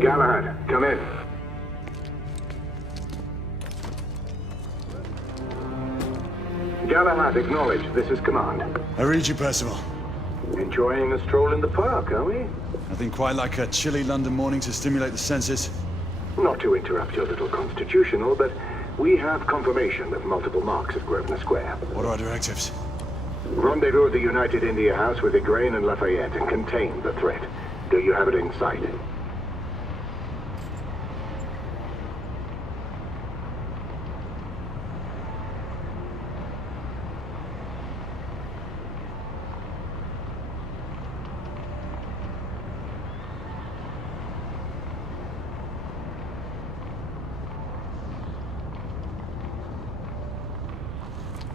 Galahad, come in. Galahad, acknowledge. This is command. I read you, Percival. Enjoying a stroll in the park, are we? Nothing quite like a chilly London morning to stimulate the senses. Not to interrupt your little constitutional, but we have confirmation of multiple marks at Grosvenor Square. What are our directives? Rendezvous at the United India House with Igraine and Lafayette and contain the threat. Do you have it in sight?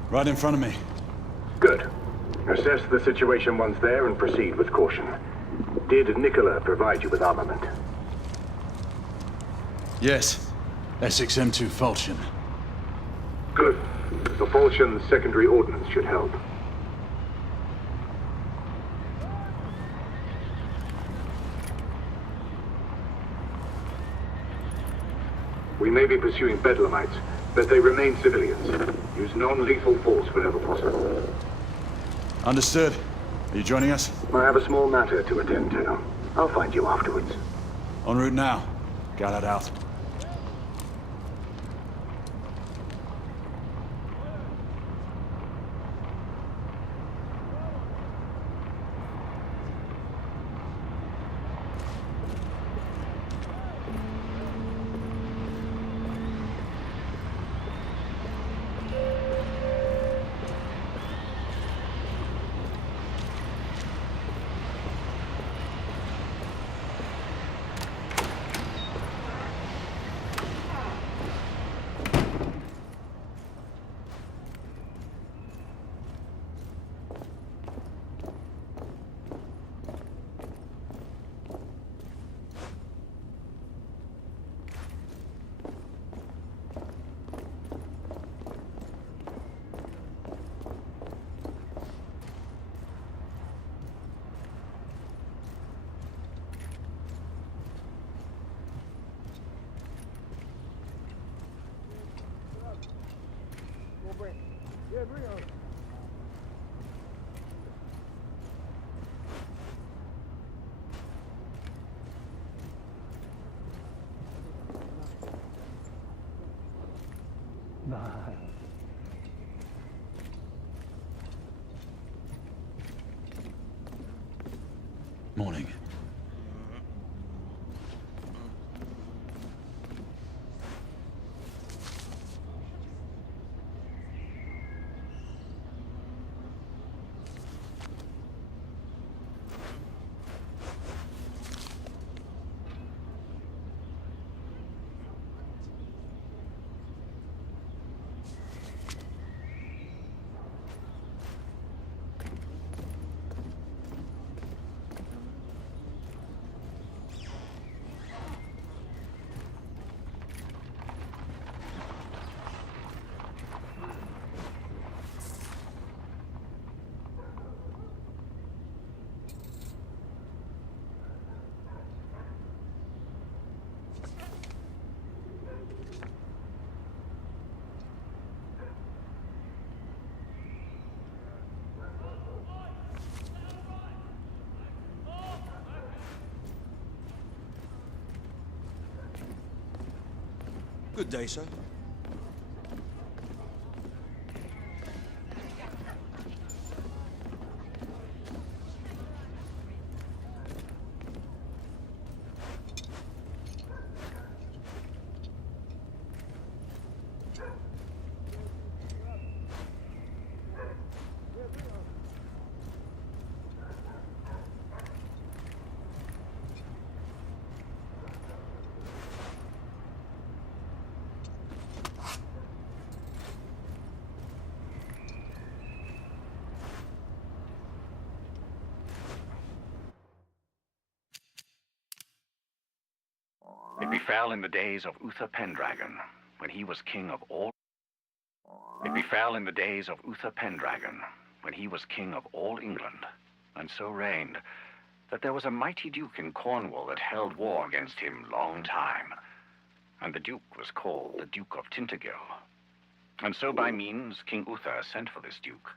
Right in front of me. Good. Assess the situation once there and proceed with caution. Did Nicola provide you with armament? Yes. Essex M2 Falchion. Good. The Falchion's secondary ordnance should help. We may be pursuing Bedlamites, but they remain civilians. Use non-lethal force whenever possible. Understood. Are you joining us? I have a small matter to attend to. I'll find you afterwards. En route now. Galahad out. Morning. Good day, sir. It befell in the days of Uther Pendragon, when he was king of all... It befell in the days of Uther Pendragon, when he was king of all England, and so reigned, that there was a mighty duke in Cornwall that held war against him long time, and the duke was called the Duke of Tintagel. And so by means King Uther sent for this duke,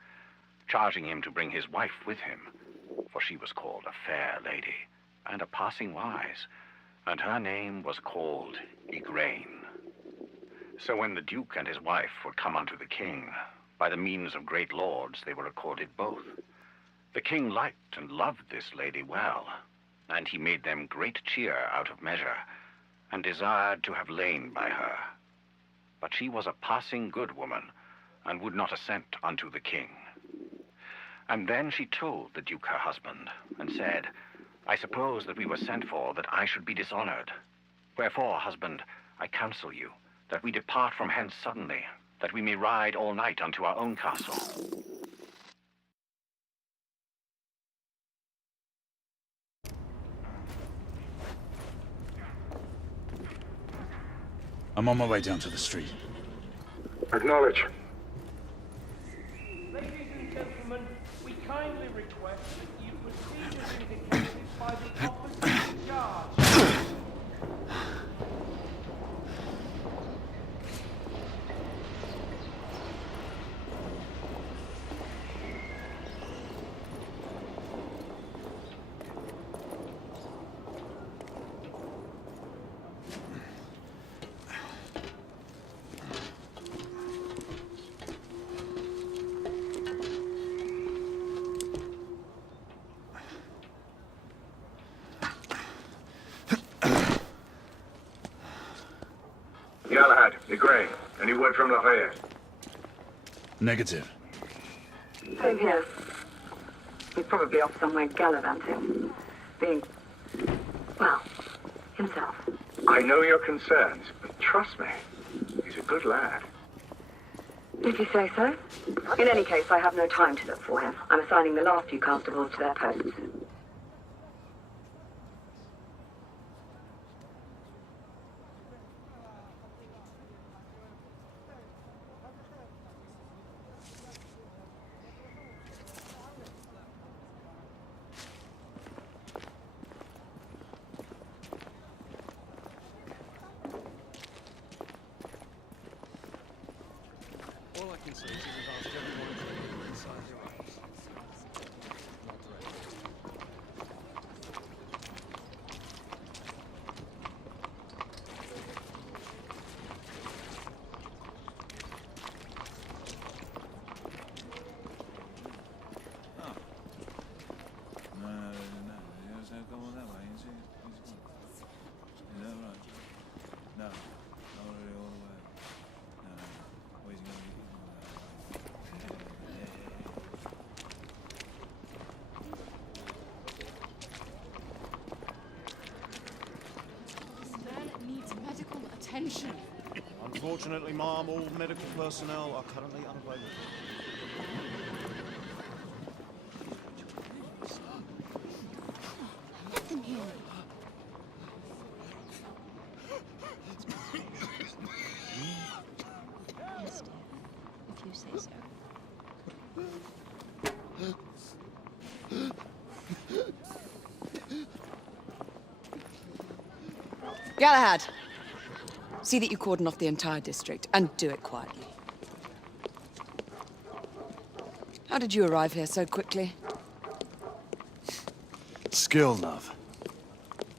charging him to bring his wife with him, for she was called a fair lady, and a passing wise, and her name was called Igraine. So when the duke and his wife were come unto the king, by the means of great lords they were accorded both. The king liked and loved this lady well, and he made them great cheer out of measure, and desired to have lain by her. But she was a passing good woman, and would not assent unto the king. And then she told the duke her husband, and said, I suppose that we were sent for that I should be dishonored. Wherefore, husband, I counsel you, that we depart from hence suddenly, that we may ride all night unto our own castle. I'm on my way down to the street. Acknowledge. Ladies and gentlemen, we kindly request that you proceed as indicated by the opposite charge. Galahad, Igraine, any word from Lafayette? Negative. Same here. He's probably off somewhere gallivanting. Being, well, himself. I know your concerns, but trust me, he's a good lad. If you say so. In any case, I have no time to look for him. I'm assigning the last few constables to their posts. All I can say is you've asked everyone to look inside your eyes. Not direct. Attention. Unfortunately, ma'am, all medical personnel are currently unavailable. Let them hear. Yes, dear. If you say so. Galahad! See that you cordon off the entire district, and do it quietly. How did you arrive here so quickly? Skill, love.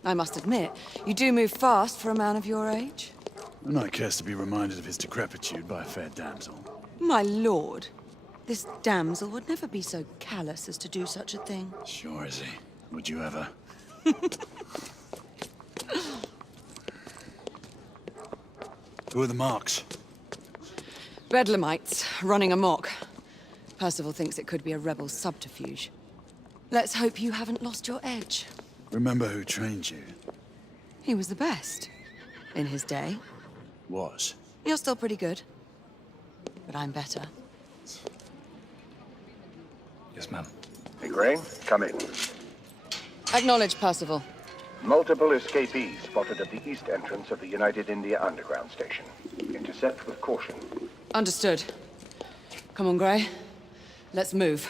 I must admit, you do move fast for a man of your age. A knight cares to be reminded of his decrepitude by a fair damsel. My lord, this damsel would never be so callous as to do such a thing. Sure is he. Would you ever? Who are the marks? Bedlamites, running amok. Percival thinks it could be a rebel subterfuge. Let's hope you haven't lost your edge. Remember who trained you? He was the best. In his day. Was. You're still pretty good. But I'm better. Yes, ma'am. Igraine, come in. Acknowledge, Percival. Multiple escapees spotted at the east entrance of the United India Underground Station. Intercept with caution. Understood. Come on, Grey. Let's move.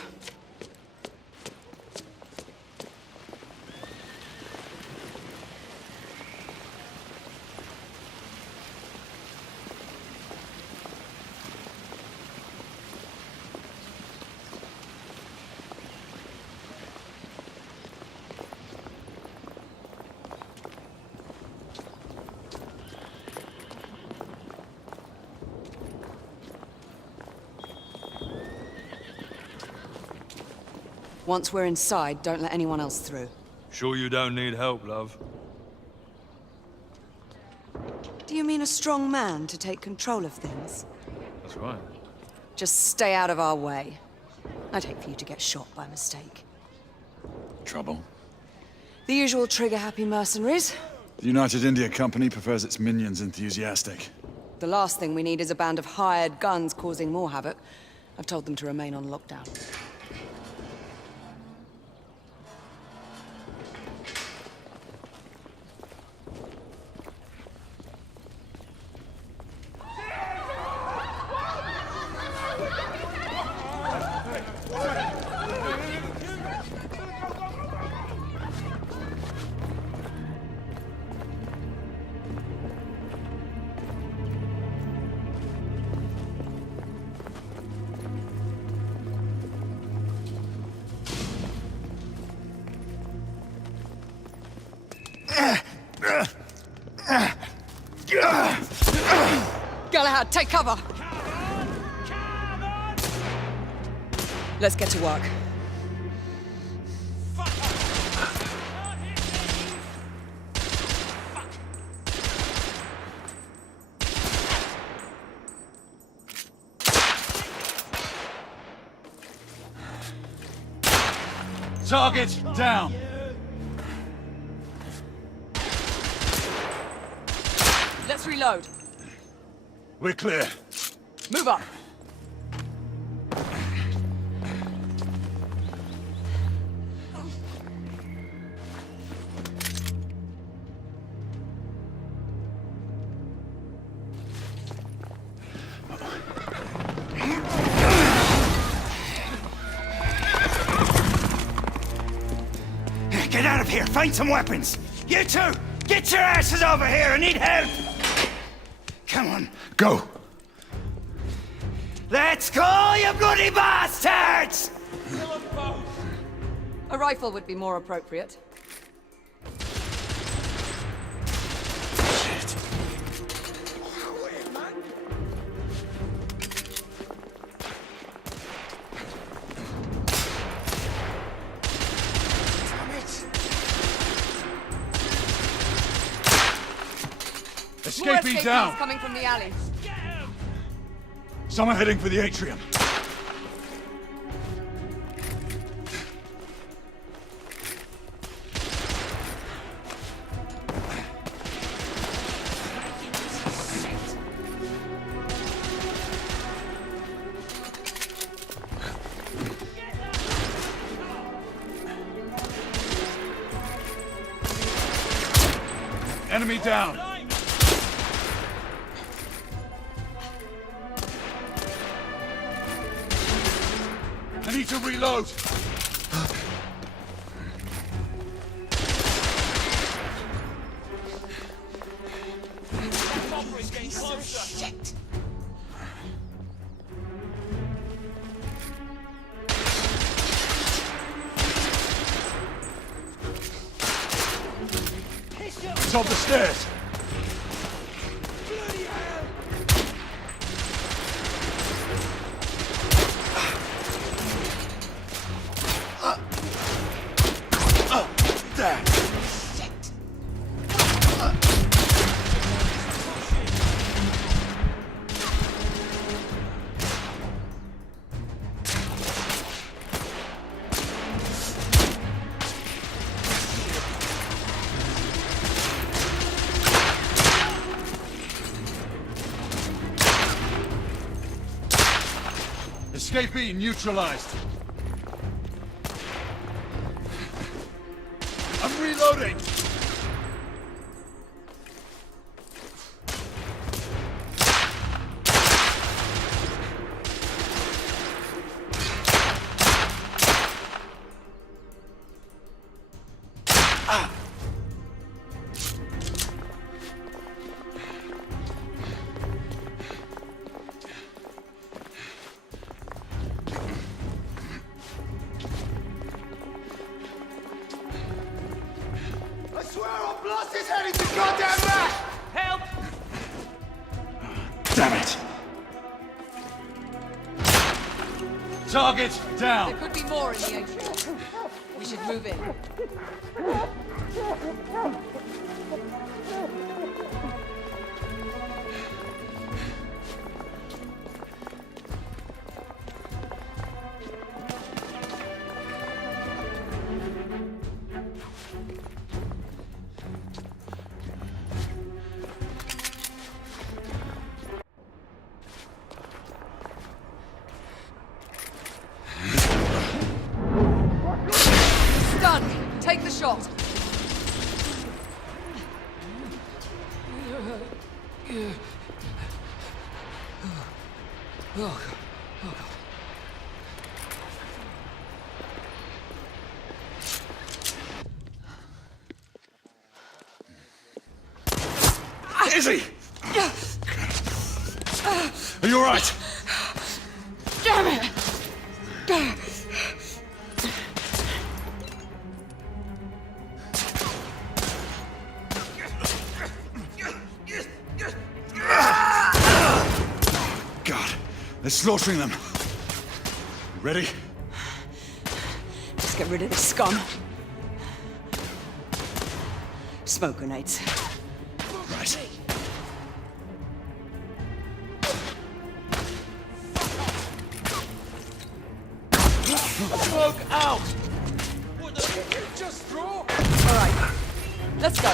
Once we're inside, don't let anyone else through. Sure you don't need help, love? Do you mean a strong man to take control of things? That's right. Just stay out of our way. I'd hate for you to get shot by mistake. Trouble? The usual trigger-happy mercenaries. The United India Company prefers its minions enthusiastic. The last thing we need is a band of hired guns causing more havoc. I've told them to remain on lockdown. Galahad, take cover! Let's get to work. Target down! Let's reload. We're clear. Move up. Get out of here! Find some weapons! You two! Get your asses over here! I need help! Come on. Go! Let's go, you bloody bastards! A rifle would be more appropriate. Escapee down! Coming from the alley. Some are heading for the atrium. Enemy down! I need to reload! Shit! Top the stairs! There! Escapee neutralized. I'm reloading! I swear I'll blast his head into goddamn mash! Help! Damn it! Target down! There could be more in the atrium. move in. Done. Take the shot. Izzy! Are you all right? Damn it! God, they're slaughtering them. Ready? Let's get rid of this scum. Smoke grenades. Right. Smoke out! What the? Just draw! All right. Let's go.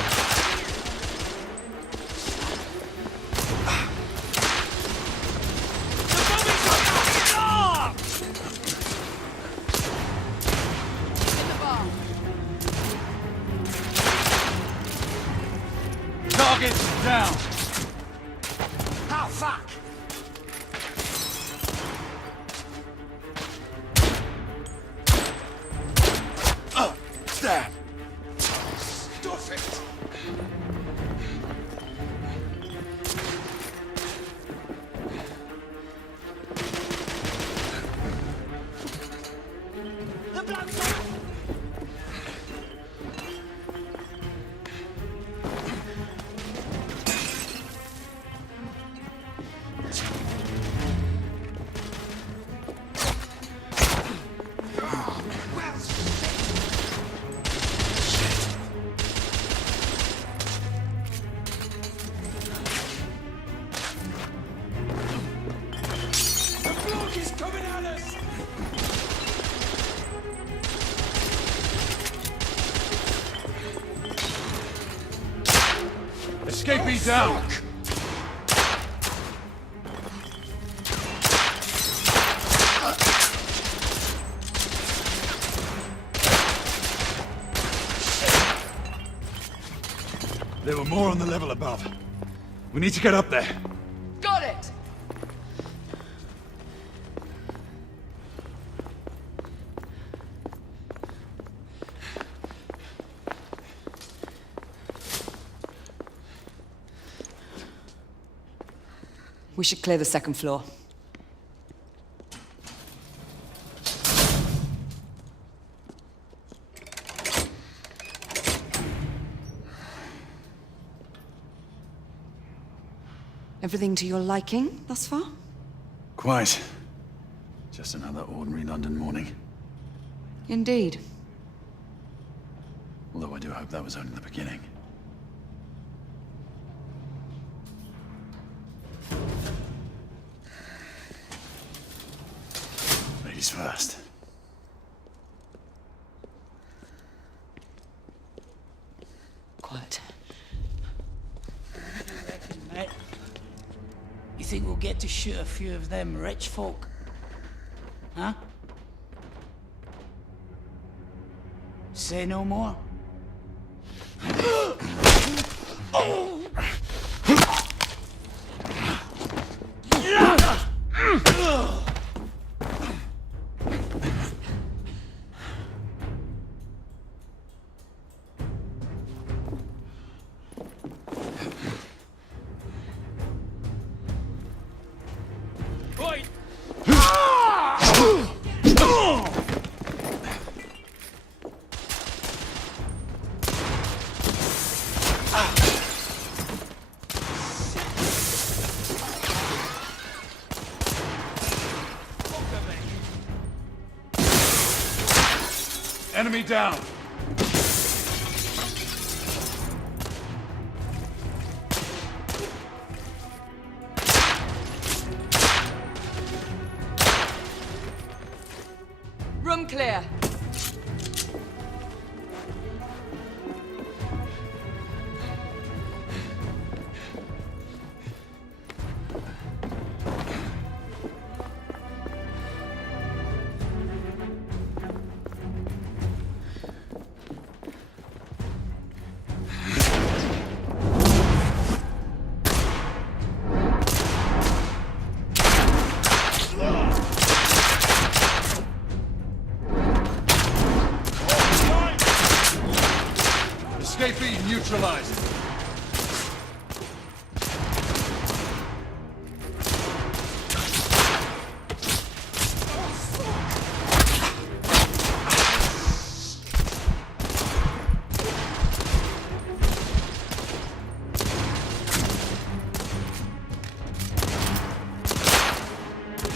Targets down. Oh, fuck! There. Stuff it! He's coming at us! Escapee down. There were more on the level above. We need to get up there. Got it. We should clear the second floor. Everything to your liking thus far? Quite. Just another ordinary London morning. Indeed. Although I do hope that was only the beginning. Ladies first. Quiet. Mate, you think we'll get to shoot a few of them rich folk? Huh? Say no more? Right! Enemy down! Room clear. Escapee neutralized.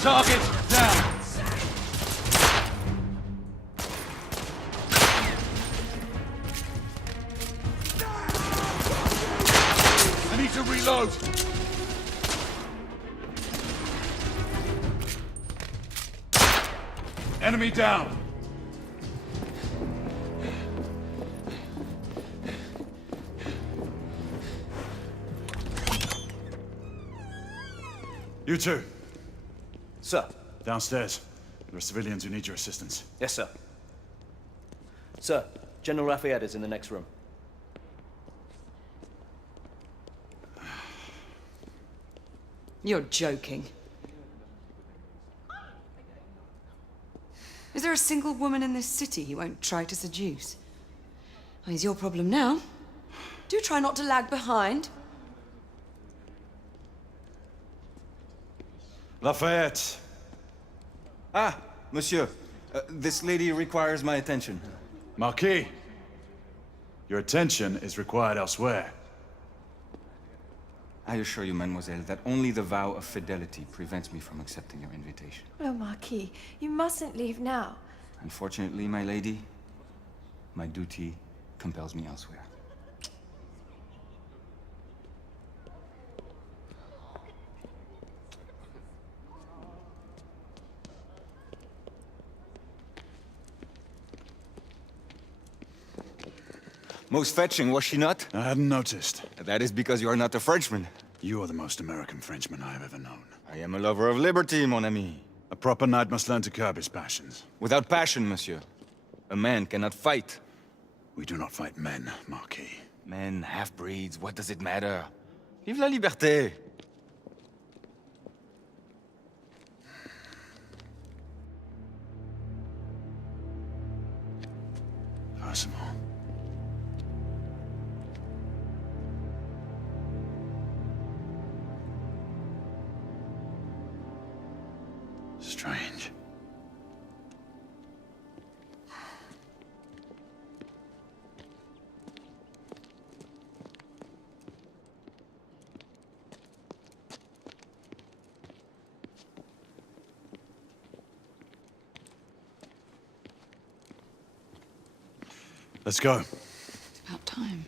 Target down. I need to reload. Enemy down. You two. Sir. Downstairs. There are civilians who need your assistance. Yes, sir. Sir, General Lafayette is in the next room. You're joking. Is there a single woman in this city he won't try to seduce? Well, he's your problem now. Do try not to lag behind. Lafayette. Ah, monsieur. This lady requires my attention. Marquis. Your attention is required elsewhere. I assure you, mademoiselle, that only the vow of fidelity prevents me from accepting your invitation. Oh, Marquis, you mustn't leave now. Unfortunately, my lady, my duty compels me elsewhere. Most fetching, was she not? I hadn't noticed. That is because you are not a Frenchman. You are the most American Frenchman I have ever known. I am a lover of liberty, mon ami. A proper knight must learn to curb his passions. Without passion, monsieur, a man cannot fight. We do not fight men, Marquis. Men, half-breeds, what does it matter? Vive la liberté! Possible. Strange. Let's go. It's about time.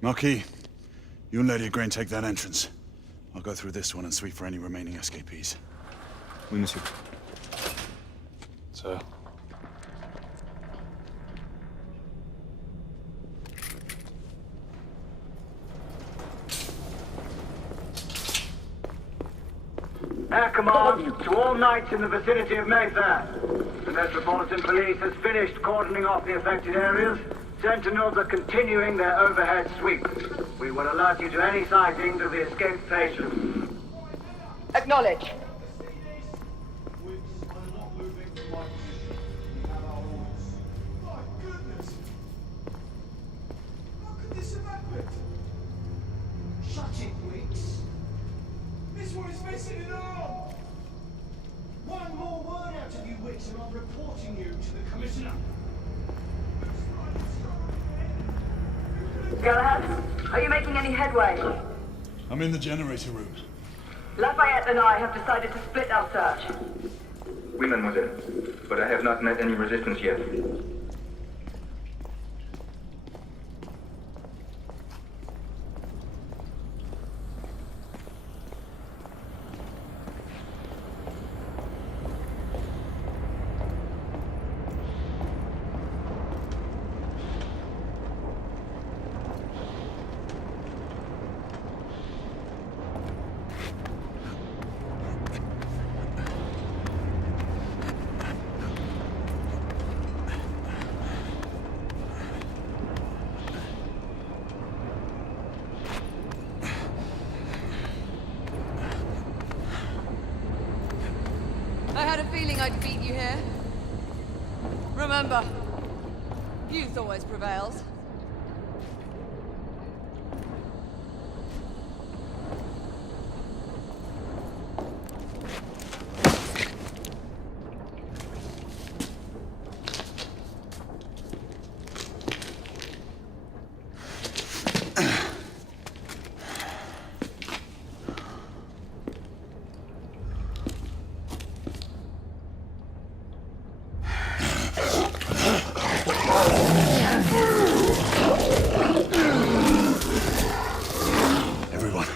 Marquis, you and Lady Grain take that entrance. I'll go through this one and sweep for any remaining escapees. Oui, monsieur. Sir. Air Command to all knights in the vicinity of Mayfair. The Metropolitan Police has finished cordoning off the affected areas. Sentinels are continuing their overhead sweep. We will alert you to any sightings of the escaped patients. Acknowledge. Shut it, Wicks. This one is missing an arm. One more word out of you, Wicks, and I'm reporting you to the Commissioner. Galahad, are you making any headway? I'm in the generator room. Lafayette and I have decided to split our search. Oui, mademoiselle. But I have not met any resistance yet. I had a feeling I'd beat you here. Remember, youth always prevails. Everyone,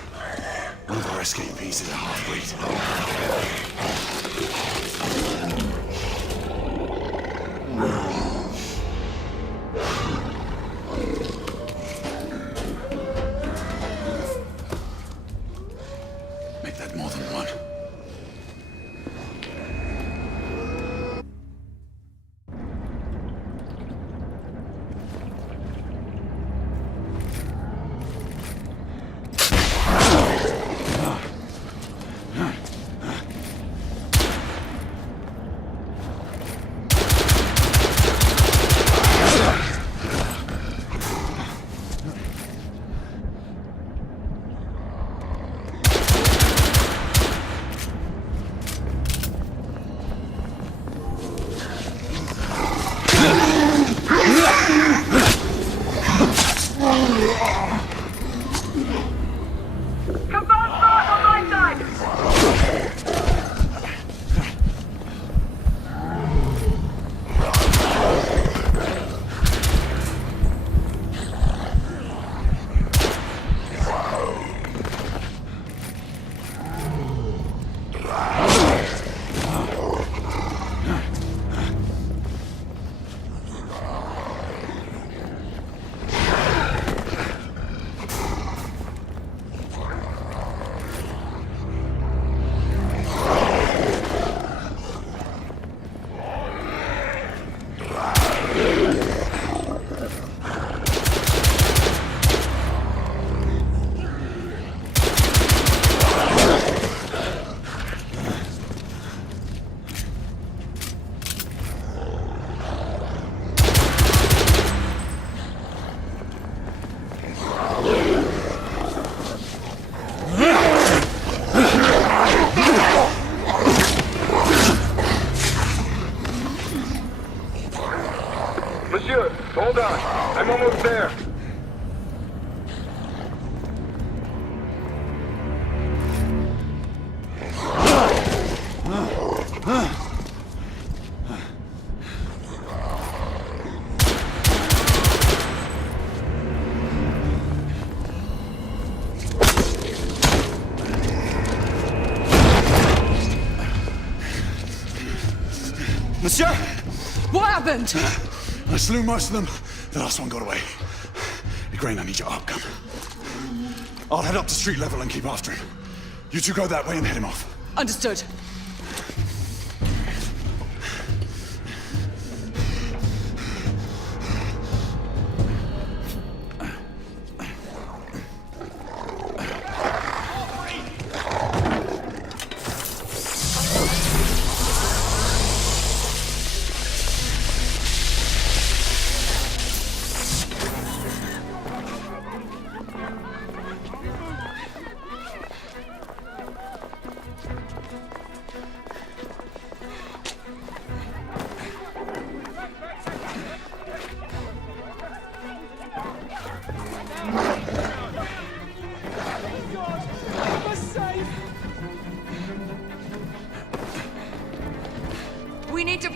one of our escapees is a half-breed. Make that more than one. Confirm start on my side! Monsieur, hold on. I'm almost there. Monsieur! What happened? I slew most of them. The last one got away. Igraine, I need your arc gun. I'll head up to street level and keep after him. You two go that way and head him off. Understood.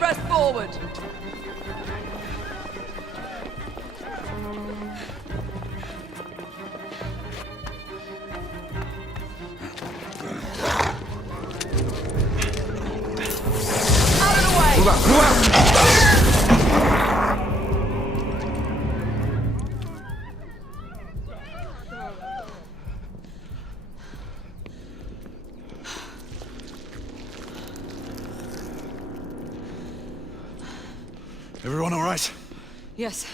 press forward. Out of the way! Move out! Move out! Everyone all right? Yes.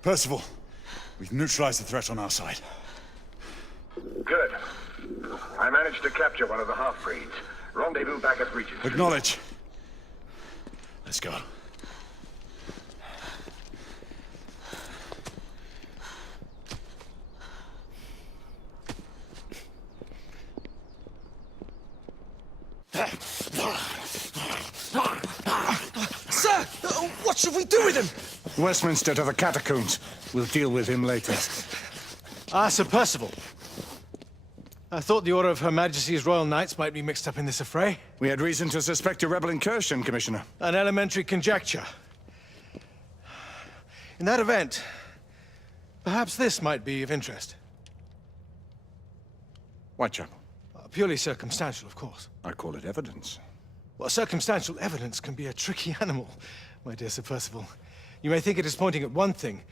Percival, we've neutralized the threat on our side. Good. I managed to capture one of the half-breeds. Rendezvous back at Regent Street. Acknowledge. Let's go. Sir! What should we do with him? Westminster to the catacombs. We'll deal with him later. Ah, Sir Percival. I thought the Order of Her Majesty's Royal Knights might be mixed up in this affray. We had reason to suspect a rebel incursion, Commissioner. An elementary conjecture. In that event, perhaps this might be of interest. Whitechapel. Purely circumstantial, of course. I call it evidence. Well, circumstantial evidence can be a tricky animal, my dear Sir Percival. You may think it is pointing at one thing,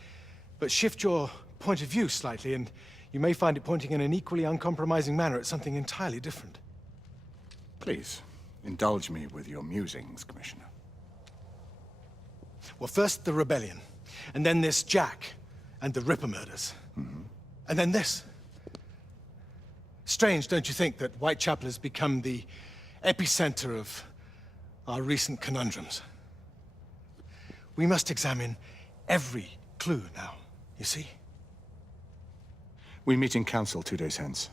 but shift your point of view slightly, and you may find it pointing in an equally uncompromising manner at something entirely different. Please, indulge me with your musings, Commissioner. Well, first the rebellion, and then this Jack, and the Ripper murders. And then this. Strange, don't you think, that Whitechapel has become the epicenter of our recent conundrums? We must examine every clue now, you see? We meet in council 2 days hence.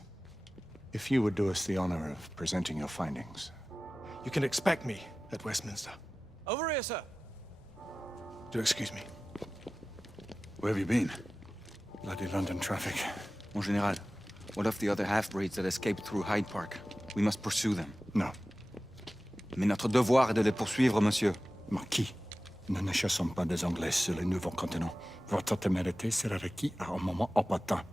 If you would do us the honor of presenting your findings. You can expect me at Westminster. Over here, sir. Do excuse me. Where have you been? Bloody London traffic. Mon Général, what of the other half-breeds that escaped through Hyde Park? We must pursue them. No. Mais notre devoir est de les poursuivre, monsieur. Marquis, nous ne chassons pas des Anglais sur les nouveaux continents. Votre témérité sera requise à un moment opportun.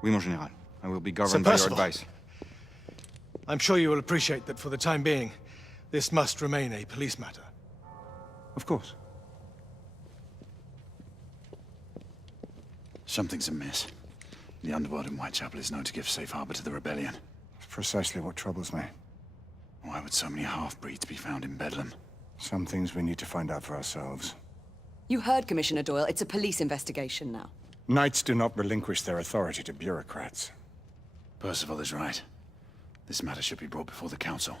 Oui, mon Général. I will be Sir governed by your Percival, advice. I'm sure you will appreciate that for the time being, this must remain a police matter. Of course. Something's amiss. The underworld in Whitechapel is known to give safe harbor to the rebellion. It's precisely what troubles me. Why would so many half-breeds be found in Bedlam? Some things we need to find out for ourselves. You heard Commissioner Doyle. It's a police investigation now. Knights do not relinquish their authority to bureaucrats. Percival is right. This matter should be brought before the council.